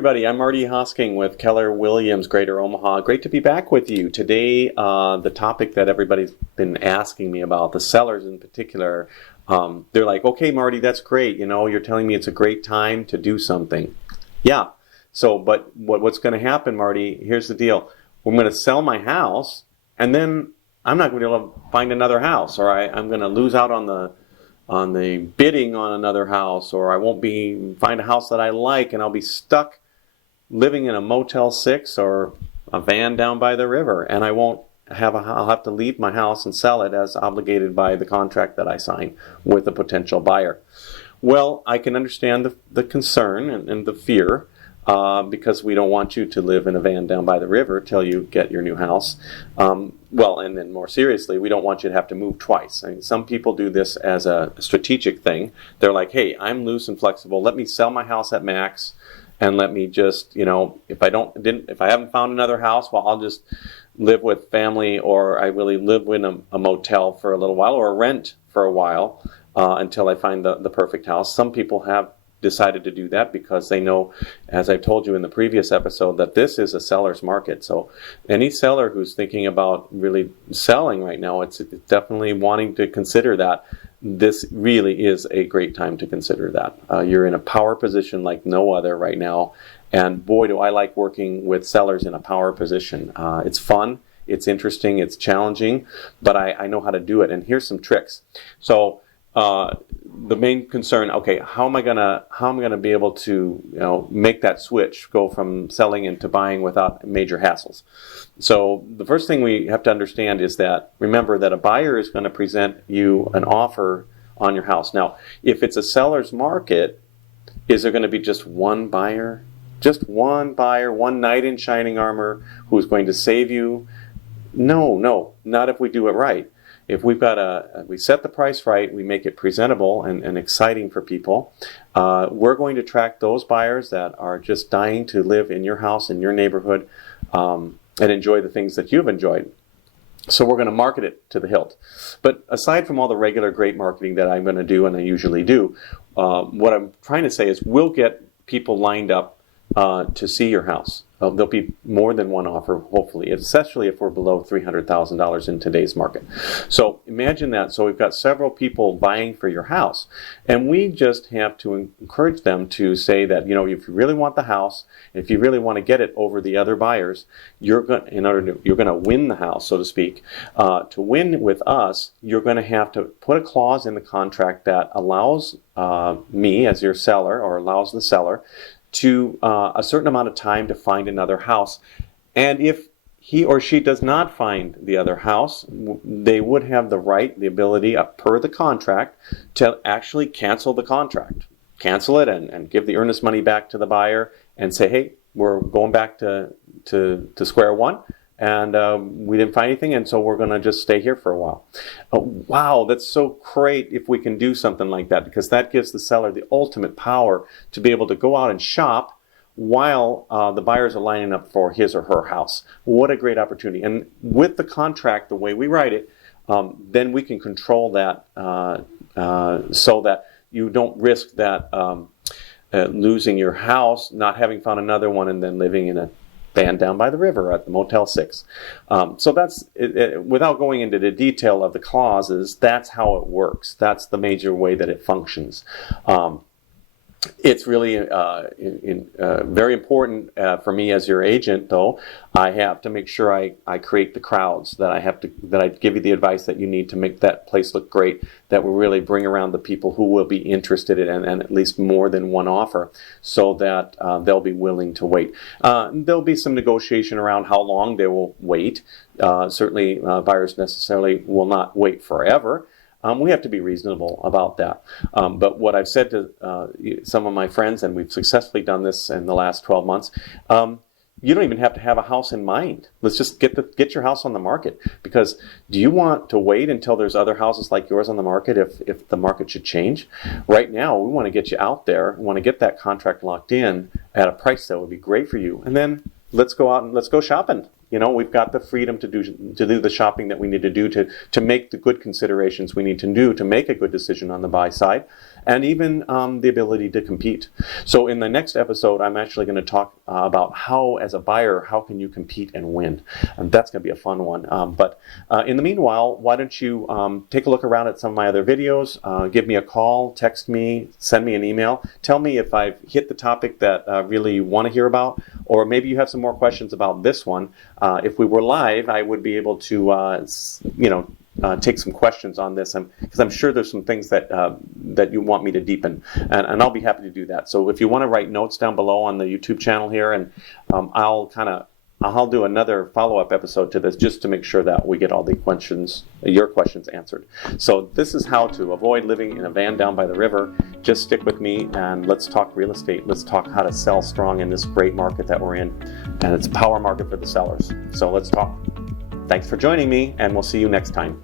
everybody. I'm Marty Hosking with Keller Williams, Greater Omaha. Great to be back with you. Today, the topic that everybody's been asking me about, the sellers in particular, they're like, okay, Marty, that's great. You know, you're telling me it's a great time to do something. Yeah. So, but what's going to happen, Marty, here's the deal. I'm going to sell my house, and then I'm not going to be able to find another house, or I'm going to lose out on the bidding on another house, or I won't find a house that I like, and I'll be stuck living in a Motel 6 or a van down by the river, and I'll have to leave my house and sell it as obligated by the contract that I sign with a potential buyer. Well, I can understand the concern and the fear, because we don't want you to live in a van down by the river till you get your new house. Well, and then more seriously, we don't want you to have to move twice. I mean, some people do this as a strategic thing. They're like, hey, I'm loose and flexible. Let me sell my house at max, and let me just, you know, if I haven't found another house, well, I'll just live with family, or I really live in a motel for a little while, or rent for a while until I find the perfect house. Some people have decided to do that because they know, as I've told you in the previous episode, that this is a seller's market. So any seller who's thinking about really selling right now, it's definitely wanting to consider that. This really is a great time to consider that. You're in a power position like no other right now, and boy, do I like working with sellers in a power position. It's fun, it's interesting, it's challenging, but I know how to do it, and here's some tricks. So the main concern, okay, how am I gonna be able to, you know, make that switch, go from selling into buying without major hassles? So the first thing we have to understand is that, remember that a buyer is going to present you an offer on your house. Now, if it's a seller's market, is there going to be just one buyer? Just one buyer, one knight in shining armor who's going to save you? No, not if we do it right. If we set the price right, we make it presentable and exciting for people, we're going to attract those buyers that are just dying to live in your house, in your neighborhood, and enjoy the things that you've enjoyed. So we're going to market it to the hilt. But aside from all the regular great marketing that I'm going to do, and I usually do, what I'm trying to say is we'll get people lined up to see your house. There'll be more than one offer, hopefully, especially if we're below $300,000 in today's market. So imagine that. So we've got several people vying for your house, and we just have to encourage them to say that, you know, if you really want the house, if you really want to get it over the other buyers, you're going to win the house, so to speak. To win with us, you're going to have to put a clause in the contract that allows me as your seller, or allows the seller, to a certain amount of time to find another house. And if he or she does not find the other house, they would have the right, the ability, per the contract, to actually cancel the contract. Cancel it and give the earnest money back to the buyer and say, hey, we're going back to square one. And we didn't find anything, and so we're going to just stay here for a while. Wow, that's so great if we can do something like that, because that gives the seller the ultimate power to be able to go out and shop while the buyers are lining up for his or her house. What a great opportunity. And with the contract, the way we write it, then we can control that so that you don't risk that losing your house, not having found another one, and then living in a van down by the river at the Motel 6. So that's, without going into the detail of the clauses, that's how it works. That's the major way that it functions. It's really very important for me as your agent, though. I have to make sure I create the crowds, that I give you the advice that you need to make that place look great, that we really bring around the people who will be interested in and at least more than one offer, so that they'll be willing to wait. There'll be some negotiation around how long they will wait. Certainly, buyers necessarily will not wait forever. We have to be reasonable about that. But what I've said to some of my friends, and we've successfully done this in the last 12 months, you don't even have to have a house in mind. Let's just get your house on the market. Because do you want to wait until there's other houses like yours on the market if the market should change? Right now, we want to get you out there. We want to get that contract locked in at a price that would be great for you. And then let's go out and let's go shopping. we've got the freedom to do the shopping that we need to do to make the good considerations we need to do to make a good decision on the buy side, and even the ability to compete. So in the next episode, I'm actually going to talk about how, as a buyer, how can you compete and win? And that's going to be a fun one. But in the meanwhile, why don't you take a look around at some of my other videos, give me a call, text me, send me an email, tell me if I've hit the topic that really you want to hear about, or maybe you have some more questions about this one. If we were live, I would be able to, take some questions on this, because I'm sure there's some things that that you want me to deepen, and I'll be happy to do that. So if you want to write notes down below on the YouTube channel here, and I'll do another follow-up episode to this just to make sure that we get all the questions, your questions answered. So this is how to avoid living in a van down by the river. Just stick with me and let's talk real estate. Let's talk how to sell strong in this great market that we're in. And it's a power market for the sellers. So let's talk. Thanks for joining me, and we'll see you next time.